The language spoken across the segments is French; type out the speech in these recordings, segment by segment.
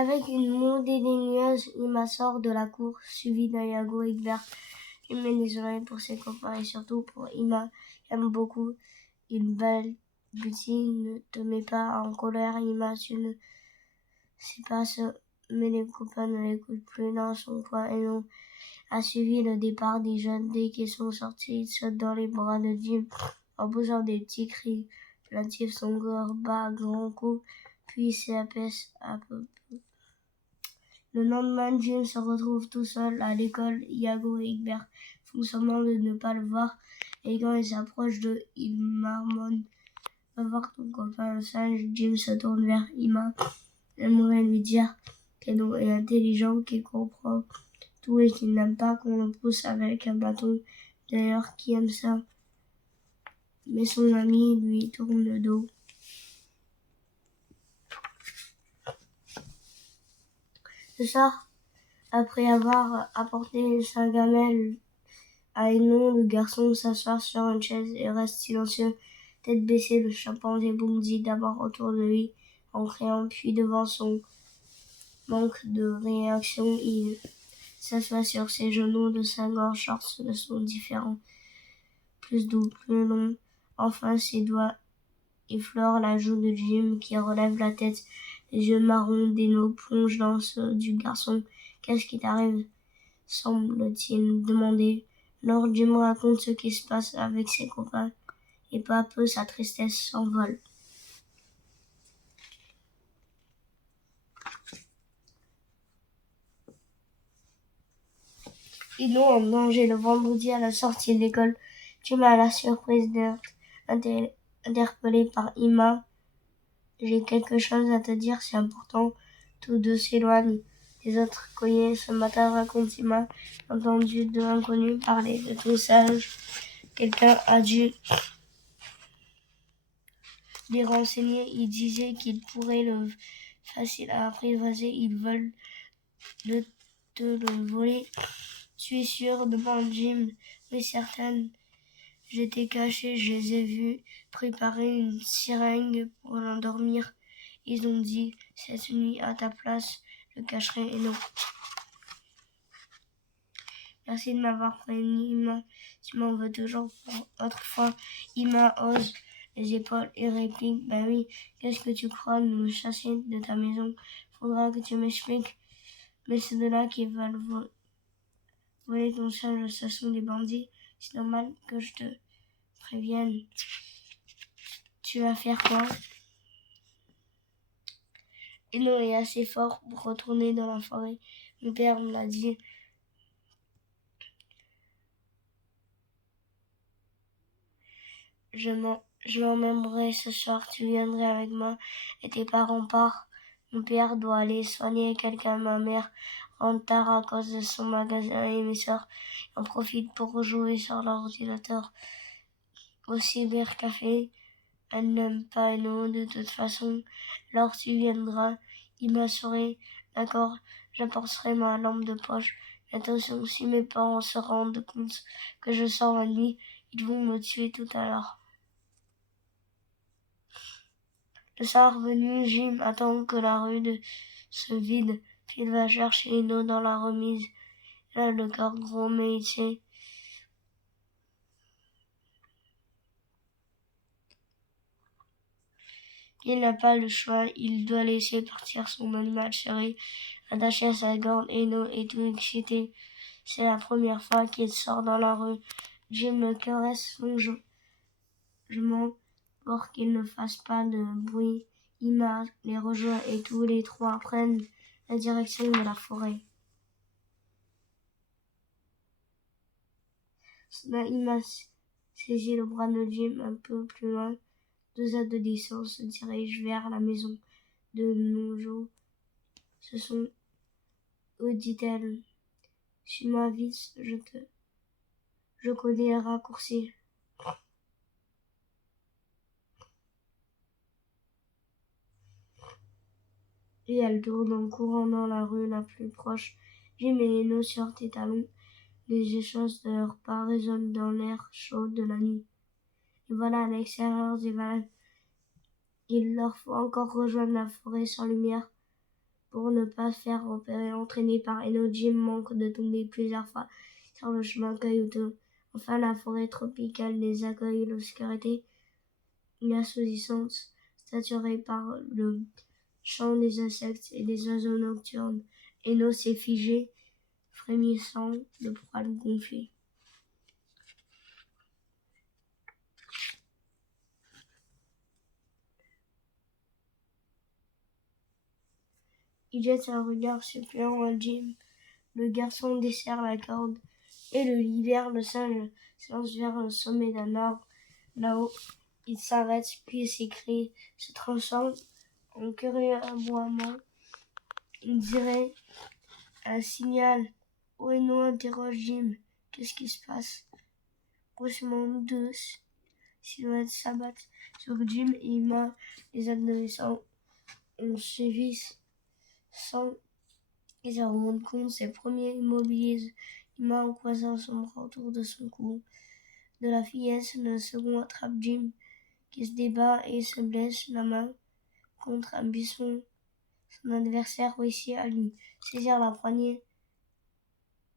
Avec une moue dédaigneuse, Ima sort de la cour, suivi d'un Yago et Egbert. Il met les oreilles pour ses copains et surtout pour Ima. Aime beaucoup. Il balbutie, ne te mets pas en colère, Ima, tu ne sais pas ce... Mais les copains ne l'écoutent plus dans son coin et non a suivi le départ des jeunes. Dès qu'ils sont sortis, ils sautent dans les bras de Jim en poussant des petits cris plaintifs. Son corps bat à grands coups, puis s'apaise à peu. Le lendemain, Jim se retrouve tout seul à l'école. Iago et Egbert font semblant de ne pas le voir, et quand il s'approche d'eux, il marmonne. Va voir ton copain le singe. Jim se tourne vers Ima. J'aimerais lui dire qu'Eno est intelligent, qu'il comprend tout et qu'il n'aime pas qu'on le pousse avec un bâton. D'ailleurs, qui aime ça? Mais son ami lui tourne le dos. Le soir, après avoir apporté sa gamelle à Eno, le garçon s'assoit sur une chaise et reste silencieux. Tête baissée, le chimpanzé bondit d'abord autour de lui en criant, puis devant son manque de réaction, il s'assoit sur ses genoux de sa gorge, sorte de son différent, plus doux, plus long. Enfin, ses doigts effleurent la joue de Jim qui relève la tête. Les yeux marrons d'Eno plongent dans ceux du garçon. Qu'est-ce qui t'arrive? Semble-t-il demander. Alors Jim raconte ce qui se passe avec ses copains et peu à peu sa tristesse s'envole. Eno en danger le vendredi à la sortie de l'école. Jim a la surprise d'être interpellé par Ima. J'ai quelque chose à te dire, c'est important. Tous deux s'éloignent des autres colliers. Ce matin, raconte Ima, entendu deux inconnus parler de tout sage. Quelqu'un a dû les renseigner. Il disait qu'il pourrait le facile à apprivoiser. Ils veulent de te le voler. Tu es sûr? Demande Jim. Oui, certaine. J'étais caché, je les ai vus préparer une seringue pour l'endormir. Ils ont dit, cette nuit, à ta place, je cacherai Eno. Merci de m'avoir prévenu, Ima. Tu m'en veux toujours pour autre fois. Ima hausse les épaules et réplique, ben oui, qu'est-ce que tu crois nous chasser de ta maison? Faudra que tu m'expliques. Mais ceux-là qui veulent voler ton singe, ce sont des bandits. C'est normal que je te prévienne. Tu vas faire quoi? Eno est assez fort pour retourner dans la forêt. Mon père me l'a dit. Je m'emmènerai ce soir, tu viendrais avec moi et tes parents partent. Mon père doit aller soigner quelqu'un, ma mère rentre tard à cause de son magasin et mes sœurs en profitent pour jouer sur l'ordinateur au cybercafé. Elle n'aime pas Eno de toute façon. Alors tu viendras, il m'a souri. D'accord, j'apporterai ma lampe de poche. Attention, si mes parents se rendent compte que je sors la nuit, ils vont me tuer tout à l'heure. Le soir venu, Jim attend que la rue se vide, puis il va chercher Eno dans la remise. Il a le cœur gros, mais il sait. Il n'a pas le choix, il doit laisser partir son animal chéri, attaché à sa gorge. Eno est tout excité. C'est la première fois qu'il sort dans la rue. Jim le caresse longement pour qu'il ne fasse pas de bruit. Ima les rejoint et tous les trois prennent la direction de la forêt. Soudain, Ima saisit le bras de Jim un peu plus loin. 2 à de distance se dirigent vers la maison de Nojo. Ce sont eux, dit-elle. Suis-moi vite, je connais un raccourci. Et elle tourne en courant dans la rue la plus proche. Jim et Eno sur tes talons. Les échanges de leurs pas résonnent dans l'air chaud de la nuit. Et voilà à l'extérieur des valanes. Il leur faut encore rejoindre la forêt sans lumière. pour ne pas se faire repérer. Entraîné par Eno, Jim manque de tomber plusieurs fois sur le chemin caillouteux. Enfin, la forêt tropicale les accueille. L'obscurité assourdissante, saturée par le chant des insectes et des oiseaux nocturnes. Eno s'est figé, frémissant, le poil gonflé. Il jette un regard suppliant à Jim. Le garçon desserre la corde et le libère. Le singe s'élance vers le sommet d'un arbre. Là-haut, il s'arrête, puis ses cris se transforment en curieux aboiement. On dirait un signal. Eno interroge Jim. Qu'est-ce qui se passe? Brusquement, deux silhouettes s'abattent sur Jim et Emma. Les adolescents ont suivi sans qu'ils se rendent compte. Ses premiers immobilisent Emma en croisant son bras autour de son cou. De la fillesse, le second attrape Jim, qui se débat et se blesse la main contre un buisson. Son adversaire réussit à lui saisir la poignée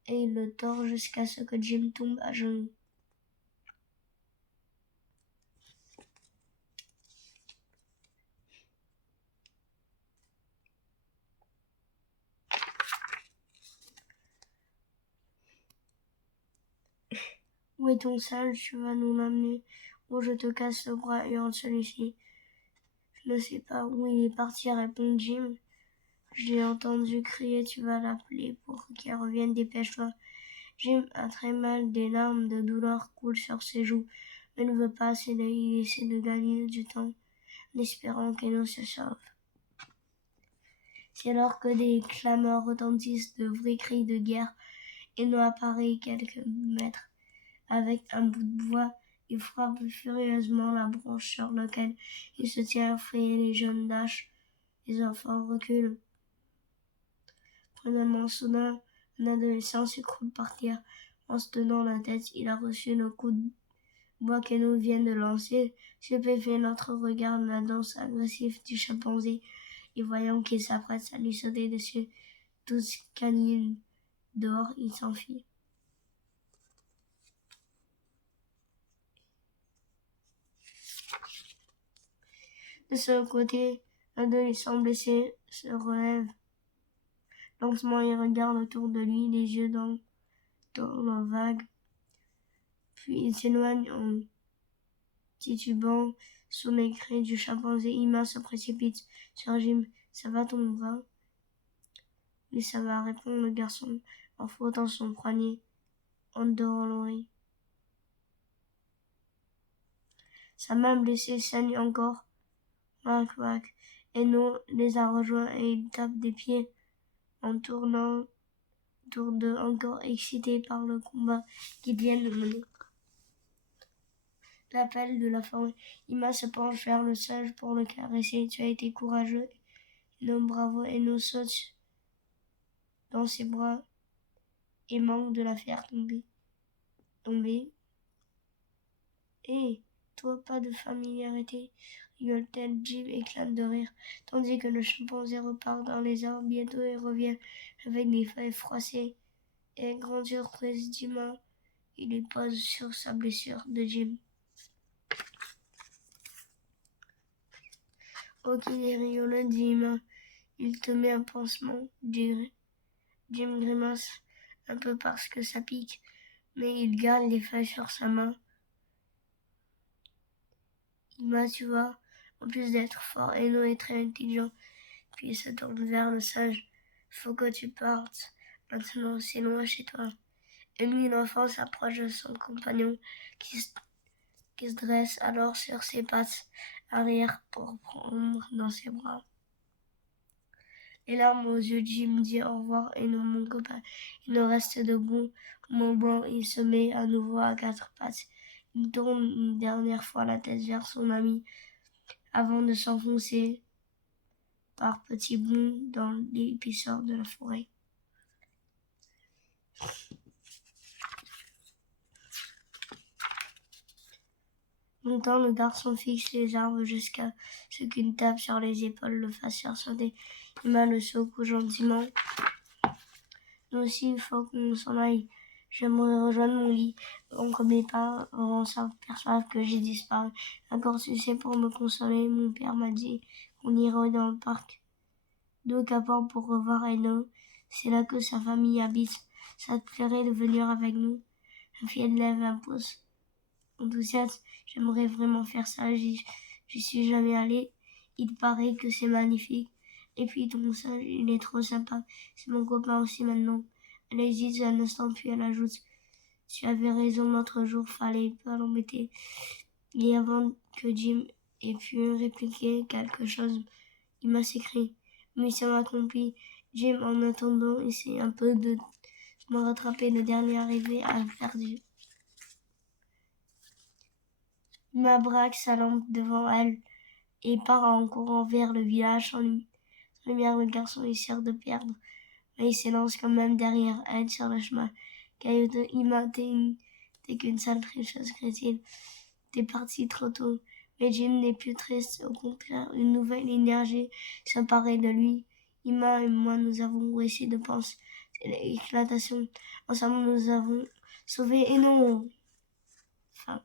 et il le tord jusqu'à ce que Jim tombe à genoux. Où est ton singe? Tu vas nous l'amener. Oh, je te casse le bras, hurle celui-ci. Je ne sais pas où il est parti, répond Jim. J'ai entendu crier, tu vas l'appeler pour qu'il revienne, dépêche-toi. Jim a très mal, des larmes de douleur coulent sur ses joues, mais ne veut pas céder, il essaie de gagner du temps, en espérant qu'Eno se sauve. C'est alors que des clameurs retentissent, de vrais cris de guerre. Eno apparaît quelques mètres. Avec un bout de bois, il frappe furieusement la branche sur laquelle il se tient à frayer les jeunes lâches. Les enfants reculent. Prenant soudain, un adolescent s'écroule par terre. En se tenant la tête, il a reçu le coup de bois qu'Eno vient de lancer. Stupéfait, l'autre regarde la danse agressive du chimpanzé et voyant qu'il s'apprête à lui sauter dessus, tous canines dehors, il s'enfuit. De ce côté, l'adolescent blessé se relève. Lentement, il regarde autour de lui, les yeux dans le vague. Puis il s'éloigne en titubant sous les cris du chimpanzé. Emma se précipite sur Jim. Ça va ton bras? Oui, ça va, répond le garçon en frottant son poignet endolori. Sa main blessée saigne encore. Wac, wac. Eno les a rejoints et il tape des pieds en tournant autour d'eux, encore excités par le combat qu'ils viennent de mener. L'appel de la forêt. Emma se penche vers le singe pour le caresser. Tu as été courageux. Eno, bravo. Eno saute dans ses bras et manque de la faire tomber. Hé, toi, pas de familiarité, rigole-t-elle. Jim éclate de rire, tandis que le chimpanzé repart dans les arbres. Bientôt, il revient avec des feuilles froissées et une grande surprise d'Emma. Il les pose sur sa blessure de Jim. Oh, qu'il est rigolo, dit Emma. Il te met un pansement. Jim grimace un peu parce que ça pique, mais il garde les feuilles sur sa main. Emma, tu vois, en plus d'être fort, Eno est très intelligent. Puis il se tourne vers le singe. Faut que tu partes. Maintenant, c'est loin chez toi. Et lui, l'enfant s'approche de son compagnon qui se dresse alors sur ses pattes arrière pour prendre dans ses bras. Les larmes aux yeux, Jim dit au revoir et non mon copain. Il ne reste debout. Au moment, il se met à nouveau à quatre pattes. Il tourne une dernière fois la tête vers son ami avant de s'enfoncer par petits bonds dans l'épaisseur de la forêt. Longtemps, le garçon fixe les arbres jusqu'à ce qu'une tape sur les épaules le fasse sursauter. Emma le secoue gentiment. Nous aussi, il faut qu'on s'en aille. J'aimerais rejoindre mon lit avant que mes parents s'aperçoivent que j'ai disparu. D'accord, tu sais, pour me consoler, mon père m'a dit qu'on irait dans le parc d'Okapan pour revoir Eno. C'est là que sa famille habite. Ça te plairait de venir avec nous? La fille lève un pouce enthousiaste. J'aimerais vraiment faire ça. J'y suis jamais allée. Il paraît que c'est magnifique. Et puis ton singe, il est trop sympa. C'est mon copain aussi maintenant. Elle hésite un instant puis elle ajoute: tu avais raison, l'autre jour, fallait pas l'embêter. Et avant que Jim ait pu répliquer quelque chose, il m'a s'écrit: mission accomplie. Jim, en attendant, essaie un peu de me rattraper. Le dernier arrivé a perdu. Ma braque sa lampe devant elle et part en courant vers le village sans lumière. Le garçon est sûr de perdre, mais il s'élance quand même derrière elle sur le chemin. Caillou Ima, t'es qu'une sale tricheuse chrétienne. T'es parti trop tôt. Mais Jim n'est plus triste, au contraire, une nouvelle énergie s'emparait de lui. Ima et moi, nous avons réussi de penser l'éclatation. Ensemble, nous avons sauvé et non. Enfin.